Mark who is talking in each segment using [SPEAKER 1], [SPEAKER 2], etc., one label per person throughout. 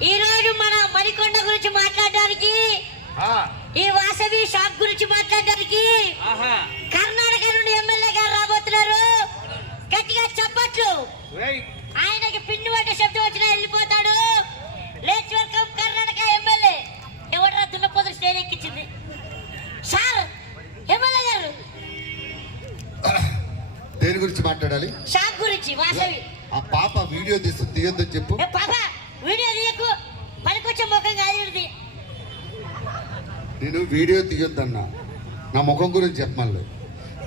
[SPEAKER 1] ఈ రోజు మన మణికొండ గురించి మాట్లాడడానికి
[SPEAKER 2] ఆ,
[SPEAKER 1] ఈ వాసవి షాప్ గురించి మాట్లాడడానికి
[SPEAKER 2] ఆహా.
[SPEAKER 1] కర్ణాటక నుండి ఎమ్మెల్యే గారు రాబోతున్నారు. గట్టిగా చెప్పట్లు ఆయనకి పిండి వంట శబ్దం వచ్చినా వెళ్ళిపోతాడు. లేచి వెల్కమ్ కర్ణాటక ఎమ్మెల్యే. ఎవడరా దున్నపోతులు స్టేజ్ ఎక్కించింది? సార్ ఎమ్మెల్యే గారు.
[SPEAKER 3] దేని గురించి మాట్లాడాలి?
[SPEAKER 1] షాప్ గురించి వాసవి.
[SPEAKER 3] ఆ పాప వీడియో తీస్తూ తీయొద్దని చెప్పు.
[SPEAKER 1] పాప వీడియో తీయకు పనికొచ్చే ముఖం కాదు ఇది
[SPEAKER 3] నేను వీడియో తీయొద్దన్నా. నా ముఖం గురించి చెప్పమల్లు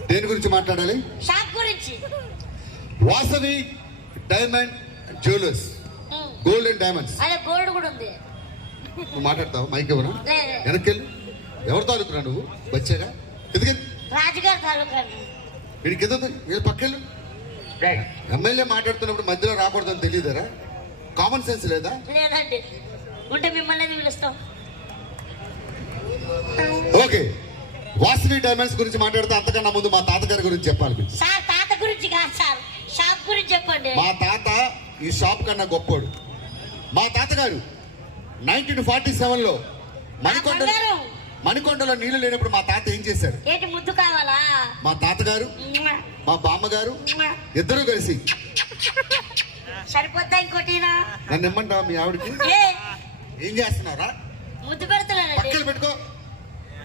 [SPEAKER 3] దేని గురించి మాట్లాడాలి?
[SPEAKER 1] షాప్ గురించి.
[SPEAKER 3] Vasavi diamond jewellers. Gold and diamonds.
[SPEAKER 1] అదే గోల్డ్ కూడా ఉంది.
[SPEAKER 3] నువ్వు మాట్లాడతావు? మైక్ ఎవరు వెనక్కి వెళ్ళి ఎవరు తాలూకురా నువ్వు? వచ్చాగా ఎందుకని
[SPEAKER 1] రాజుగారి తాలూకా
[SPEAKER 3] వీడికి ఎందుకు వీళ్ళు పక్కెళ్ళు. ఎమ్మెల్యే మాట్లాడుతున్నప్పుడు మధ్యలో రాకూడదని తెలియదరా కామన్ సెన్స్ లేదా?
[SPEAKER 1] లేదండి. ఉంటే మిమ్మల్ని ఎందుకు పిలుస్తాం?
[SPEAKER 3] ఓకే. వాసవి డైమండ్స్ గురించి మాట్లాడితే అంతకన్నా ముందు మా తాతగారి గురించి చెప్పాలి.
[SPEAKER 1] సార్ తాత గురించి కాదు సార్. షాప్ గురించి చెప్పండి.
[SPEAKER 3] మా తాత ఈ షాప్ కన్నా గొప్పోడు. మా తాతగారు నైన్టీన్ ఫార్టీ సెవెన్లో మణికొండ
[SPEAKER 1] బంగారం.
[SPEAKER 3] మణికొండలో నీళ్ళు లేనప్పుడు మా తాత ఏం చేశారు?
[SPEAKER 1] ఏంటి ముద్దు కావాలా?
[SPEAKER 3] మా తాతగారు. మా బామ్మగారు
[SPEAKER 1] మ్మ్.
[SPEAKER 3] ఇద్దరు కలిసి.
[SPEAKER 1] సరిపోద్దా ఇంకోటినా
[SPEAKER 3] నన్ను ఇమ్మంటావా మీ ఆవిడకి?
[SPEAKER 1] ఏం
[SPEAKER 3] చేస్తున్నారా?
[SPEAKER 1] ముద్దు పెడుతున్నానండి
[SPEAKER 3] పక్కన పెట్టుకో.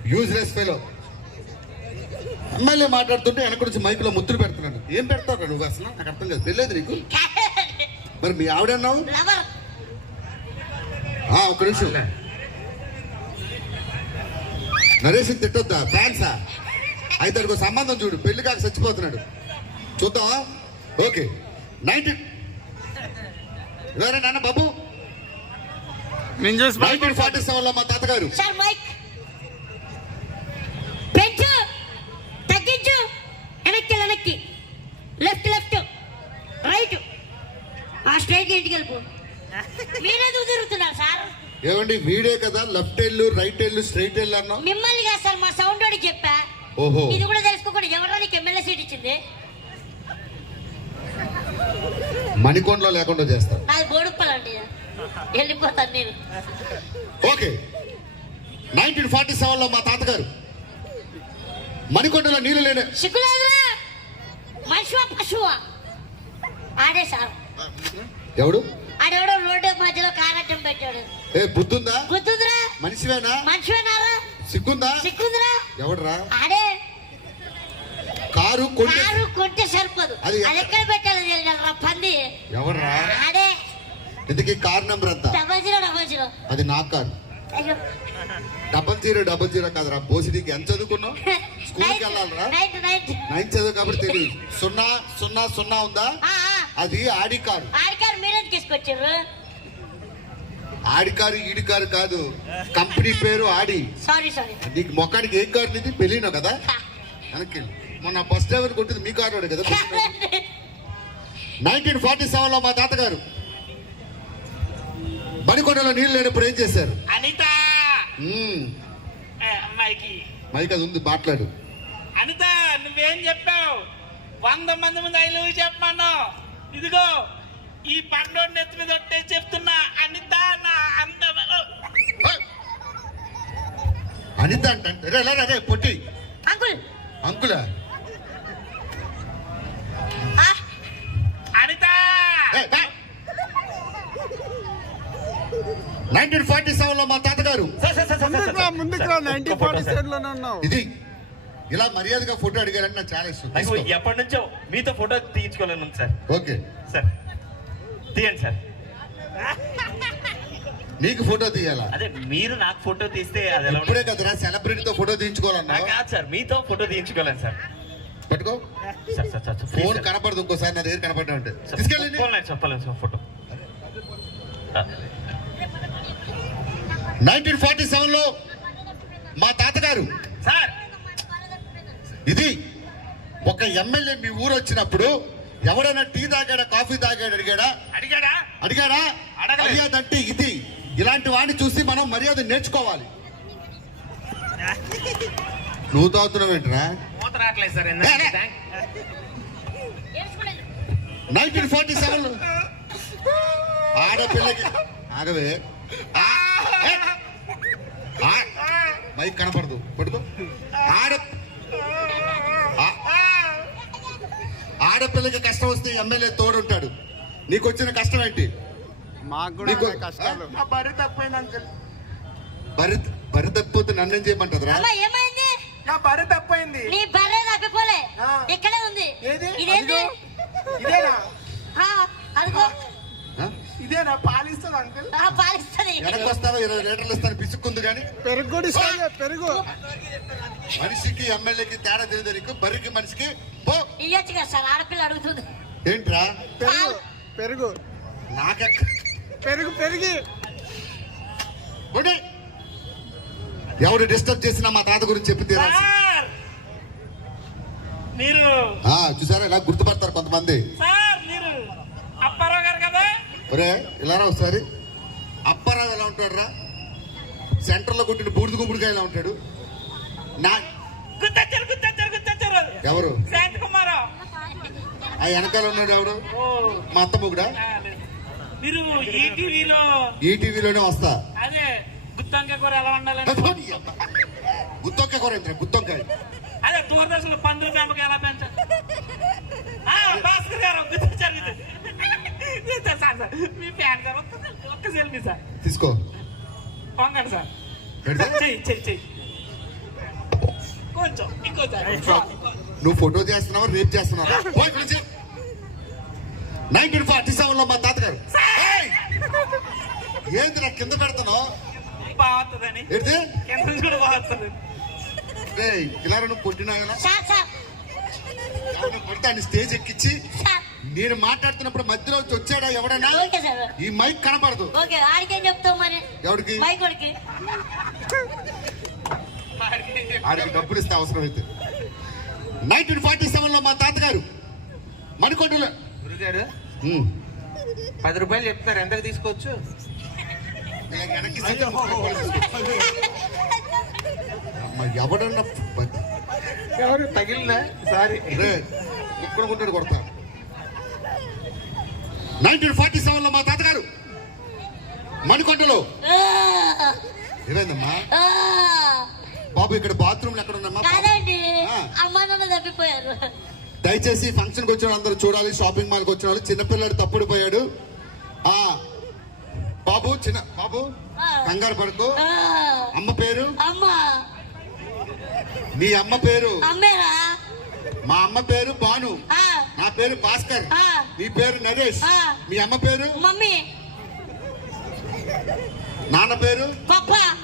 [SPEAKER 3] యూజ్లెస్ ఫెలో ఎమ్మెల్యే మాట్లాడుతుంటే వెనక నుంచి మైకులో ముద్దులు పెడుతున్నాడు. ఏం పెడతావు నువ్వు అసలు? నాకు అర్థం కాదు. తెలియదు నీకు? మరి మీ ఆవిడ అన్నావు?
[SPEAKER 1] లవర్
[SPEAKER 3] ఆ, ఒక్క నిమిషం. నరేష్ తిట్టొద్దా? ఫ్యాన్సా అయితే అడిగో సంబంధం చూడు. పెళ్ళి కాక చచ్చిపోతున్నాడు. చూద్దామా ఓకే. నైన్టీన్ ఎవరే నాన్న బాబు?
[SPEAKER 4] నేను చూసి
[SPEAKER 3] నైన్టీన్ ఫార్టీ సెవెన్లో మా తాతగారు.
[SPEAKER 1] సార్ మైక్ పెంచు తగ్గించు వెనక్కి వెనక్కి లెఫ్ట్ లెఫ్ట్ రైట్ ఆ స్ట్రైట్ ఇంటికి వెళ్ళిపో. మీరే తిరుగుతున్నారు సార్.
[SPEAKER 3] ఏమండి వీడే కదా లెఫ్ట్ ఎల్లు రైట్ ఎల్లు స్ట్రైట్ ఎల్లు అన్నాం
[SPEAKER 1] మిమ్మల్ని కాదు సార్ మా సౌండ్ వాడికి చెప్పా.
[SPEAKER 3] ఓహో.
[SPEAKER 1] ఇది కూడా తెలుసుకోకుండా ఎవరా నీకు ఎమ్మెల్యే సీట్ ఇచ్చింది?
[SPEAKER 3] మణికొండలో లేకుండా చేస్తారు
[SPEAKER 1] నాది బోడుప్పలండి. వెళ్ళిపోతాను నేను.
[SPEAKER 3] ఓకే. నైన్టీన్ ఫార్టీ సెవెన్లో మా తాతగారు మణికొండలో నీళ్ళు లేని
[SPEAKER 1] సిగ్గులేదురా మనిషివా పశువా? ఆడే సార్.
[SPEAKER 3] ఎవడు?
[SPEAKER 1] ఆడెవడో రోడ్డు మధ్యలో పెట్టాడు.
[SPEAKER 3] ఏ బుద్ధుందా?
[SPEAKER 1] గుర్తుందిరా
[SPEAKER 3] మనిషివేనా?
[SPEAKER 1] మనిషివేనారా
[SPEAKER 3] సిగ్గుందా?
[SPEAKER 1] సిగ్గుందిరా.
[SPEAKER 3] ఎవడరా?
[SPEAKER 1] ఆడే.
[SPEAKER 3] కారు
[SPEAKER 1] కొంటే సరిపోదు.
[SPEAKER 3] అది
[SPEAKER 1] అది ఎక్కడ? పెట్టాలో పంది.
[SPEAKER 3] ఎవడరా?
[SPEAKER 1] ఆడే.
[SPEAKER 3] ఇంతకీ కార్ నెంబర్ ఎంత?
[SPEAKER 1] డబల్ జీరో డబల్ జీరో
[SPEAKER 3] అది నా కారు
[SPEAKER 1] అయ్యో.
[SPEAKER 3] డబల్ జీరో డబల్ జీరో కాదురా. బోసిడీకి ఎంత చదువుకున్నావు? స్కూల్కి వెళ్ళాలిరా?
[SPEAKER 1] నైట్ నైట్
[SPEAKER 3] నైన్ చదువు కాబట్టి తెలియదు సున్నా సున్నా సున్నా ఉందా? అది ఆడి కారు.
[SPEAKER 1] తీసుకొచ్చారు?
[SPEAKER 3] ఆడి కారు ఈడి కారు కాదు. కంపెనీ పేరు ఆడి.
[SPEAKER 1] సారీ సారీ
[SPEAKER 3] నీకు మొక్కానికి ఏం కారు నీది? పెళ్ళినో కదా? వెనక్కి. మొన్న బస్ డ్రైవర్ కొట్టింది మీ కారు కదా? నైన్టీన్ ఫార్టీ సెవెన్లో మా తాతగారు. బడికొండలో నీళ్ళు లేనప్పుడు ఏం చేశారు?
[SPEAKER 2] అనిత! అమ్మాయికి.
[SPEAKER 3] మైక్ అది ఉంది మాట్లాడు.
[SPEAKER 2] అనిత నువ్వేం చెప్పావు? వంద మంది ముందు ఐ లవ్ చెప్పమన్నావు. ఇదిగో ఈ పండోడి నెత్తి మీద ఒట్టే చెప్తున్నా. అనిత నా అందం
[SPEAKER 3] అనిత అంటే పొట్టి.
[SPEAKER 1] అంకుల్!
[SPEAKER 3] అంకులా? నైన్టీన్ ఫార్టీ సెవెన్లో మా తాతగారు. ఇది ఇలా మర్యాదగా ఫోటో అడిగారంటే నాకు చాలా ఇష్టం.
[SPEAKER 5] ఎప్పటి నుంచో మీతో ఫోటో తీయించుకోవాలని ఉంది సార్.
[SPEAKER 3] ఓకే.
[SPEAKER 5] సార్ తీయండి సార్.
[SPEAKER 3] నీకు ఫోటో తీయాలా?
[SPEAKER 5] అదే మీరు నాకు ఫోటో తీస్తే అది ఎలా
[SPEAKER 3] ఇప్పుడే కదరా సెలబ్రిటీతో ఫోటో తీయించుకోవాలన్నా?
[SPEAKER 5] నాకు కాదు సార్ మీతో ఫోటో తీయించుకోవాలని సార్.
[SPEAKER 3] పట్టుకో.
[SPEAKER 5] సార్ సార్ సార్
[SPEAKER 3] ఫోన్ కనపడదు ఇంకోసారి నా దగ్గర కనపడ్డా ఉంటే తీసుకెళ్ళండి
[SPEAKER 5] చెప్పలేదు సార్ ఫోటో.
[SPEAKER 3] నైన్టీన్ ఫార్టీ సెవెన్లో మా తాతగారు.
[SPEAKER 5] సార్.
[SPEAKER 3] ఇది ఒక ఎమ్మెల్యే మీ ఊరు వచ్చినప్పుడు ఎవడైనా టీ తాగాడా కాఫీ తాగాడా అడిగాడా?
[SPEAKER 2] అడిగాడా?
[SPEAKER 3] అడిగాడా. మర్యాద అంటే ఇది. ఇలాంటి వాడిని చూసి మనం మర్యాద నేర్చుకోవాలి. నువ్వు తాగుతున్నావు ఏంట్రా. నైన్టీన్ ఫార్టీ సెవెన్ ఆడపిల్లకి ఆగవే. ఆ, మైక్ కనపడదు. పడుకో ఆడ ఆడపిల్లకి కష్టం వస్తే ఎమ్మెల్యే తోడుంటాడు. నీకు వచ్చిన కష్టం ఏంటి?
[SPEAKER 2] బరి
[SPEAKER 3] తప్పిపోతే నన్నేం
[SPEAKER 2] నా తప్పైంది.
[SPEAKER 1] నీ బర్రె తప్పిపోలే.
[SPEAKER 2] ఆ.
[SPEAKER 1] ఇక్కడే ఉంది.
[SPEAKER 2] ఇదేనా?
[SPEAKER 1] అదిగో?
[SPEAKER 2] ఇదేనా పాలిస్తుంది అంకుల్?
[SPEAKER 1] ఆ, పాలిస్తుంది.
[SPEAKER 3] వెనక్కి వస్తావా ఇరవై లీటర్లు ఇస్తాను పిసుక్కుంది కానీ.
[SPEAKER 4] పెరుగు కూడా ఇస్తాను పెరుగు.
[SPEAKER 3] మనిషికి ఎమ్మెల్యేకి తేడా తెలియదు నీకు బర్రికి మనిషికి పో!
[SPEAKER 1] ఇయ్యొచ్చు కదా సార్ ఆడపిల్ల అడుగుతుంది.
[SPEAKER 3] ఏంట్రా?
[SPEAKER 4] పెరుగు పెరుగు.
[SPEAKER 3] నాకెక్క
[SPEAKER 4] పెరుగు పెరిగి.
[SPEAKER 3] ఉండి. ఎవడు డిస్టర్బ్ చేసినా మా తాత గురించి చెప్పి తీరాల్సి
[SPEAKER 2] మీరు
[SPEAKER 3] ఆ, చూసారా? ఇలా గుర్తుపడతారు కొంతమంది.
[SPEAKER 2] సార్ మీరు అప్పారావు గారు కదా
[SPEAKER 3] ఒరే ఇలా రా ఒకసారి? అప్పారావు ఎలా ఉంటాడు రా సెంటర్లో కొట్టిన బూడిద గుమ్మడికాయ ఎలా ఉంటాడు? నా ఎవరు? ఆ వెనకాల ఉన్నాడు ఎవరు? మా అత్త ముగుడా.
[SPEAKER 2] మీరు ఈ టీవీలో
[SPEAKER 3] ఈ టీవీలోనే వస్తా.
[SPEAKER 2] అదే గుత్తంకాయ కూర ఎలా
[SPEAKER 3] కూర ఏంటి గుత్తొక్కాయ
[SPEAKER 2] అదే దూరదర్శన్లో పందుల పెంపకం ఎలా పెంచాలి? భాస్కర్ గారు సార్ సార్ మీ ఫ్యాన్ సార్ ఒక్క సెల్ఫీ, ఒక్క సెల్ఫీ సార్.
[SPEAKER 3] తీసుకో.
[SPEAKER 2] పొంగండి సార్.
[SPEAKER 3] పెడితే?
[SPEAKER 2] చెయ్యి చెయ్యి చెయ్యి. కొంచెం ఇంకోసారి
[SPEAKER 3] నువ్వు ఫోటో చేస్తున్నావా రేపు చేస్తున్నావా? నైన్టీన్ ఫార్టీ సెవెన్లో మా తాతగారు. ఏయ్! ఏంది నా కింద పెడతాను ఇలా నువ్వు కొట్టినా ఆయన స్టేజ్ ఎక్కించి
[SPEAKER 1] సార్.
[SPEAKER 3] నేను మాట్లాడుతున్నప్పుడు మధ్యలో వచ్చి వచ్చాడా ఎవడన్నా?
[SPEAKER 1] Okay sir.
[SPEAKER 3] ఈ మైక్ కనపడదు.
[SPEAKER 1] ఓకే ఆడికేం చెప్తావు మరి?
[SPEAKER 3] ఎవడికి? ఆడికి డబ్బులు ఇస్తే అవసరం అయితే నైన్టీన్ ఫార్టీ సెవెన్లో మా తాతగారు మణికొండలో
[SPEAKER 6] గురుగారు
[SPEAKER 3] ఉమ్.
[SPEAKER 6] పది రూపాయలు చెప్తారు. ఎంతకు తీసుకోవచ్చు?
[SPEAKER 3] వెనక్కి. అమ్మ, ఎవడన్నా
[SPEAKER 6] ఎవరు తగిలినా? సారీ.
[SPEAKER 3] రే, కుక్కడు కొట్టాడు కొడతా. నైన్టీన్ ఫార్టీ సెవెన్లో మా తాతగారు మణికొండలో. ఏమైందమ్మా? బాబు ఇక్కడ బాత్రూమ్లు ఎక్కడ.
[SPEAKER 1] అమ్మ నాన్న తప్పిపోయారు.
[SPEAKER 3] దయచేసి ఫంక్షన్కి వచ్చిన అందరూ చూడాలి షాపింగ్ మాల్కి వచ్చిన వాళ్ళు. చిన్నపిల్లడు తప్పుడు పోయాడు. ఆ. బాబు చిన్న బాబు. కంగారు పడుకో. అమ్మ పేరు? మీ అమ్మ పేరు? మా అమ్మ పేరు
[SPEAKER 1] ఆ,
[SPEAKER 3] నా పేరు భాస్కర్. మీ పేరు నరేష్. మీ అమ్మ పేరు?
[SPEAKER 1] మమ్మీ.
[SPEAKER 3] నాన్న పేరు?
[SPEAKER 1] కుక్క